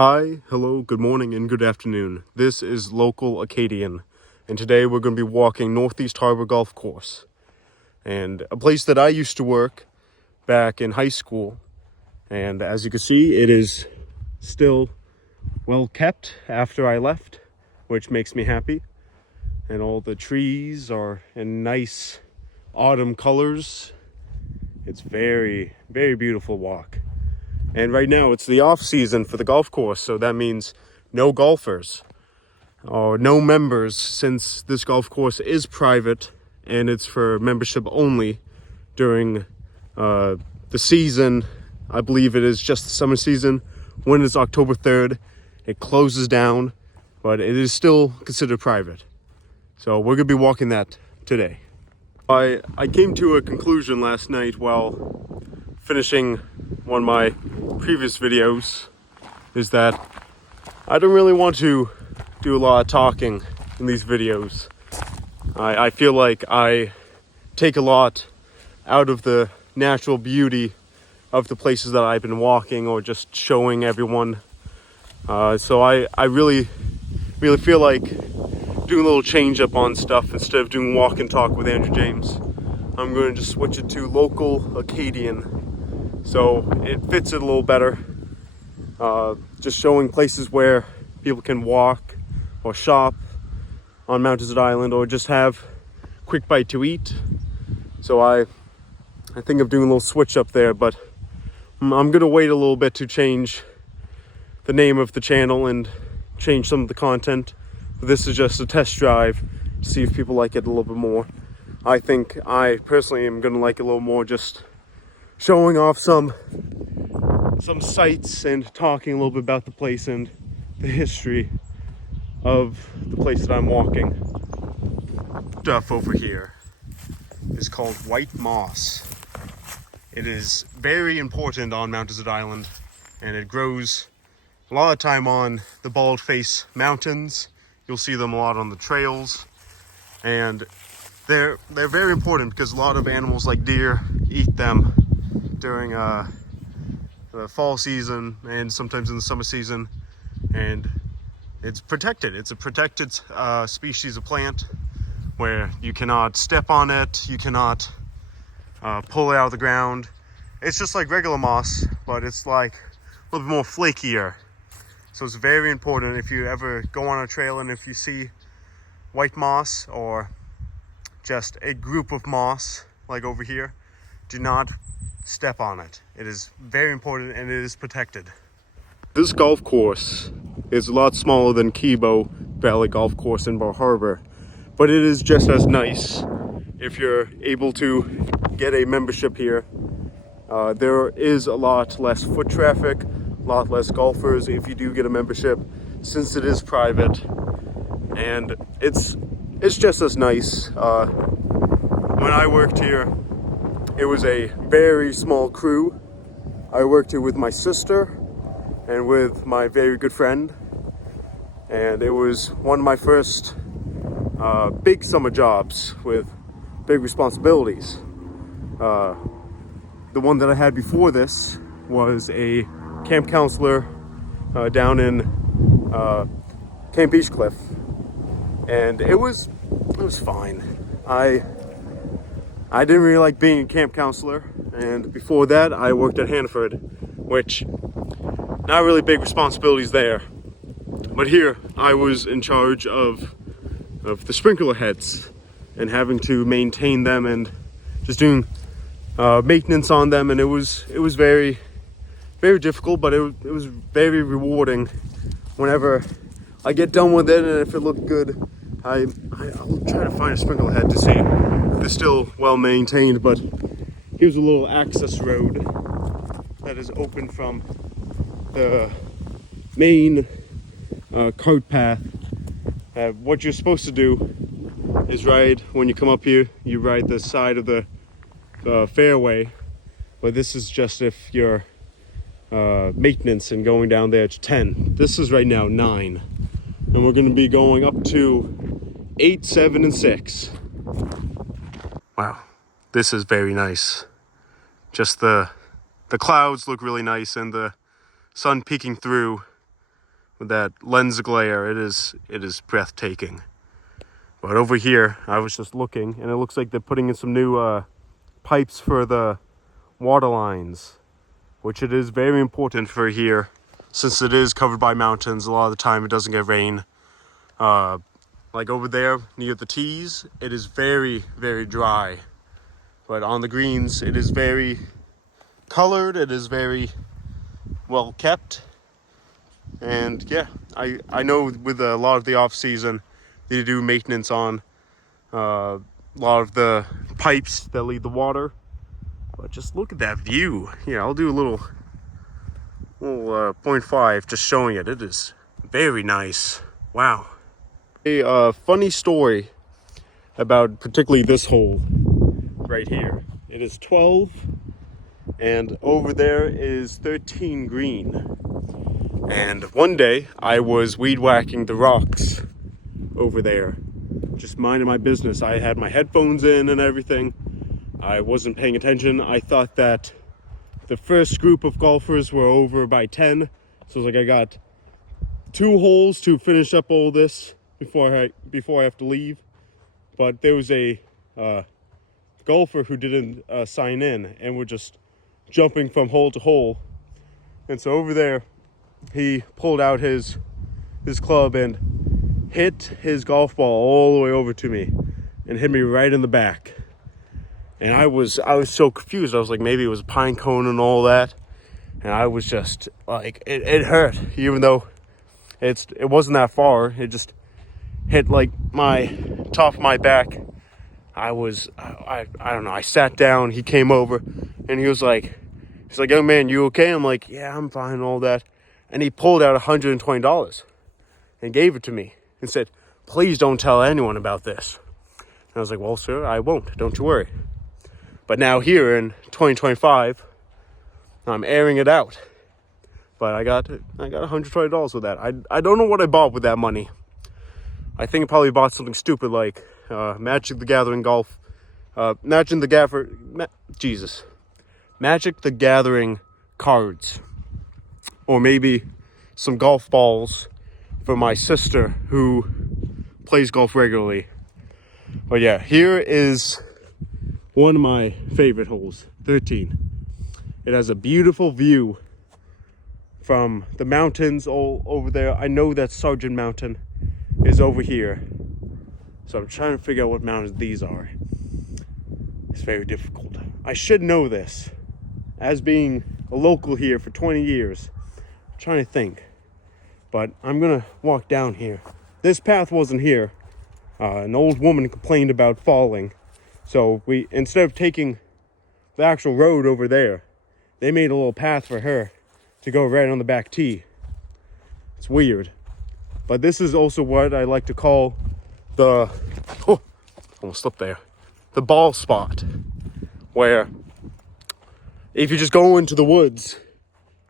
Hi, hello, good morning, and good afternoon. This is Local Acadian, and today we're going to be walking Northeast Harbor Golf Course, and a place that I used to work back in high school. And as you can see, it is still well kept after I left, which makes me happy. And all the trees are in nice autumn colors. It's very, very beautiful walk. And right now it's the off season for the golf course, so that means no golfers or no members, since this golf course is private and it's for membership only during the season. I believe it is just the summer season. When it's October 3rd, it closes down, but it is still considered private. So we're gonna be walking that today. I came to a conclusion last night while finishing one of my previous videos, is that I don't really want to do a lot of talking in these videos. I feel like I take a lot out of the natural beauty of the places that I've been walking or just showing everyone. So I really feel like doing a little change up on stuff. Instead of doing walk and talk with Andrew James, I'm going to just switch it to Local Acadian, so it fits it a little better. Just showing places where people can walk or shop on Mount Desert Island, or just have quick bite to eat. So I think of doing a little switch up there, but I'm gonna wait a little bit to change the name of the channel and change some of the content. This is just a test drive to see if people like it a little bit more. I think I personally am gonna like it a little more, just showing off some sights and talking a little bit about the place and the history of the place that I'm walking. Stuff over here is called white moss. It is very important on Mount Desert Island, and it grows a lot of time on the Bald Face Mountains. You'll see them a lot on the trails, and they're very important because a lot of animals like deer eat them during the fall season and sometimes in the summer season. And it's protected. It's a protected species of plant where you cannot step on it, you cannot pull it out of the ground. It's just like regular moss, but it's like a little bit more flakier. So it's very important if you ever go on a trail and if you see white moss or just a group of moss like over here, do not step on it. It is very important and it is protected. This golf course is a lot smaller than Kibo Valley Golf Course in Bar Harbor, but it is just as nice if you're able to get a membership here. There is a lot less foot traffic, a lot less golfers if you do get a membership, since it is private, and it's just as nice. When I worked here, it was a very small crew. I worked here with my sister and with my very good friend, and it was one of my first big summer jobs with big responsibilities. The one that I had before this was a camp counselor down in Camp Beechcliff, and it was fine. I didn't really like being a camp counselor, and before that I worked at Hanford, which not really big responsibilities there. But here I was in charge of the sprinkler heads and having to maintain them and just doing maintenance on them, and it was very, very difficult, but it was very rewarding whenever I get done with it. And if it looked good, I'll try to find a sprinkler head to see if they're still well maintained. But here's a little access road that is open from the main cart path. What you're supposed to do is ride, when you come up here, you ride the side of the fairway, but this is just if you're maintenance and going down there to 10. This is right now 9, and we're going to be going up to 8, 7, and 6. Wow, this is very nice. Just the clouds look really nice, and the sun peeking through with that lens glare, it is breathtaking. But over here, I was just looking, and it looks like they're putting in some new pipes for the water lines, which it is very important for here, since it is covered by mountains. A lot of the time it doesn't get rain. Like over there near the tees, it is very, very dry. But on the greens, it is very colored, it is very well kept. And yeah, I know with a lot of the off season, they do maintenance on a lot of the pipes that lead the water. But just look at that view. Yeah, I'll do a little 0.5 just showing it. It is very nice. Wow. A funny story about particularly this hole right here. It is 12 and over there is 13 green. And one day I was weed whacking the rocks over there, just minding my business. I had my headphones in and everything. I wasn't paying attention. I thought that the first group of golfers were over by 10. So I was like, I got 2 holes to finish up all this before I have to leave. But there was a golfer who didn't sign in, and we're just jumping from hole to hole. And so over there, he pulled out his club and hit his golf ball all the way over to me and hit me right in the back. And I was so confused. I was like, maybe it was a pine cone and all that. And I was just like, it hurt, even though it wasn't that far. It just hit like my top of my back. I don't know. I sat down. He came over, and he's like, young man, you okay? I'm like, yeah, I'm fine and all that. And he pulled out $120 and gave it to me and said, please don't tell anyone about this. And I was like, well, sir, I won't. Don't you worry. But now here in 2025, I'm airing it out. But I got $120 with that. I don't know what I bought with that money. I think I probably bought something stupid like Magic the Gathering golf. Magic the Gathering cards. Or maybe some golf balls for my sister who plays golf regularly. But yeah, here is one of my favorite holes, 13. It has a beautiful view from the mountains all over there. I know that Sargent Mountain is over here. So I'm trying to figure out what mountains these are. It's very difficult. I should know this. As being a local here for 20 years. I'm trying to think. But I'm gonna walk down here. This path wasn't here. An old woman complained about falling. So instead of taking the actual road over there, they made a little path for her to go right on the back tee. It's weird. But this is also what I like to call almost slipped there. The ball spot. Where if you just go into the woods,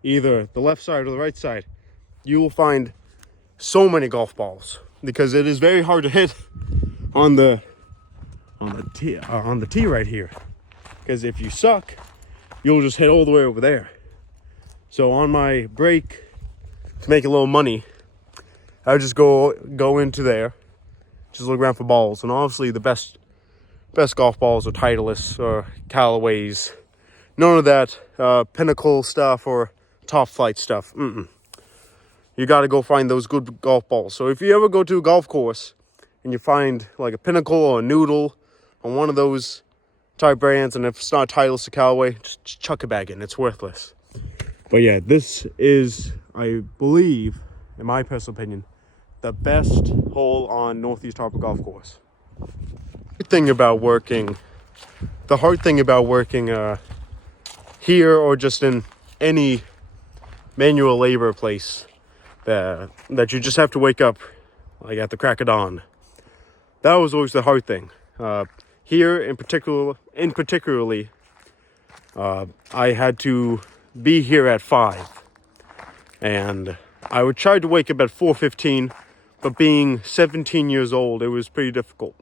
either the left side or the right side, you will find so many golf balls. Because it is very hard to hit on the tee right here. Because if you suck, you'll just hit all the way over there. So on my break to make a little money, I would just go into there, just look around for balls. And obviously the best golf balls are Titleist or Callaways. None of that Pinnacle stuff or Top Flight stuff. You got to go find those good golf balls. So if you ever go to a golf course and you find like a Pinnacle or a Noodle on one of those type brands, and if it's not Titleist or Callaway, just chuck it back in. It's worthless. But yeah, this is, I believe, in my personal opinion, the best hole on Northeast Harbor Golf Course. The hard thing about working here or just in any manual labor place that you just have to wake up like at the crack of dawn. That was always the hard thing. Here in particularly, I had to be here at 5, and I would try to wake up at 4:15, but being 17 years old, it was pretty difficult.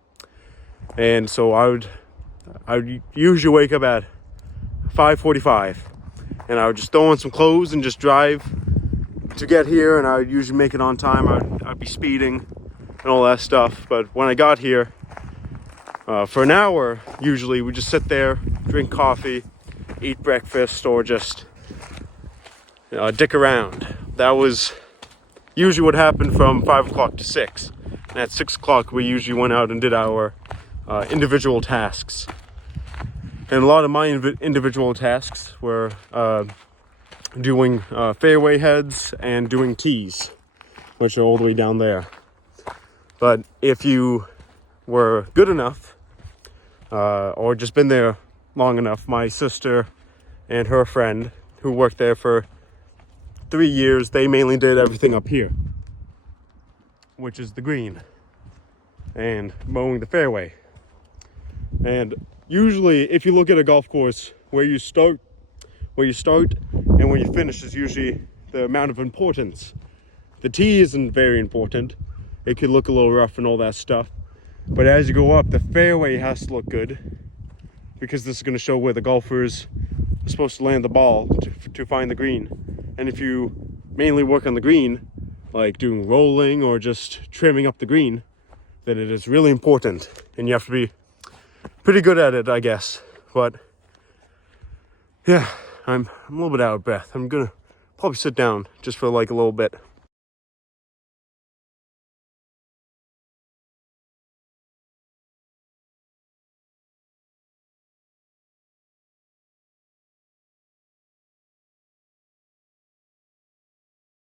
And so I would usually wake up at 5:45, and I would just throw on some clothes and just drive to get here, and I'd usually make it on time. I'd be speeding and all that stuff. But when I got here, for an hour, usually we just sit there, drink coffee, eat breakfast, or just dick around. That was usually what happened from 5 o'clock to 6. And at 6 o'clock, we usually went out and did our individual tasks. And a lot of my individual tasks were doing fairway heads and doing tees, which are all the way down there. But if you were good enough, or just been there long enough, my sister and her friend, who worked there for 3 years, they mainly did everything up here, which is the green and mowing the fairway. And usually, if you look at a golf course, where you start and where you finish is usually the amount of importance. The tee isn't very important. It could look a little rough and all that stuff. But as you go up, the fairway has to look good, because this is going to show where the golfers are supposed to land the ball to find the green. And if you mainly work on the green, like doing rolling or just trimming up the green, then it is really important. And you have to be pretty good at it, I guess. But yeah, I'm a little bit out of breath. I'm gonna probably sit down just for like a little bit.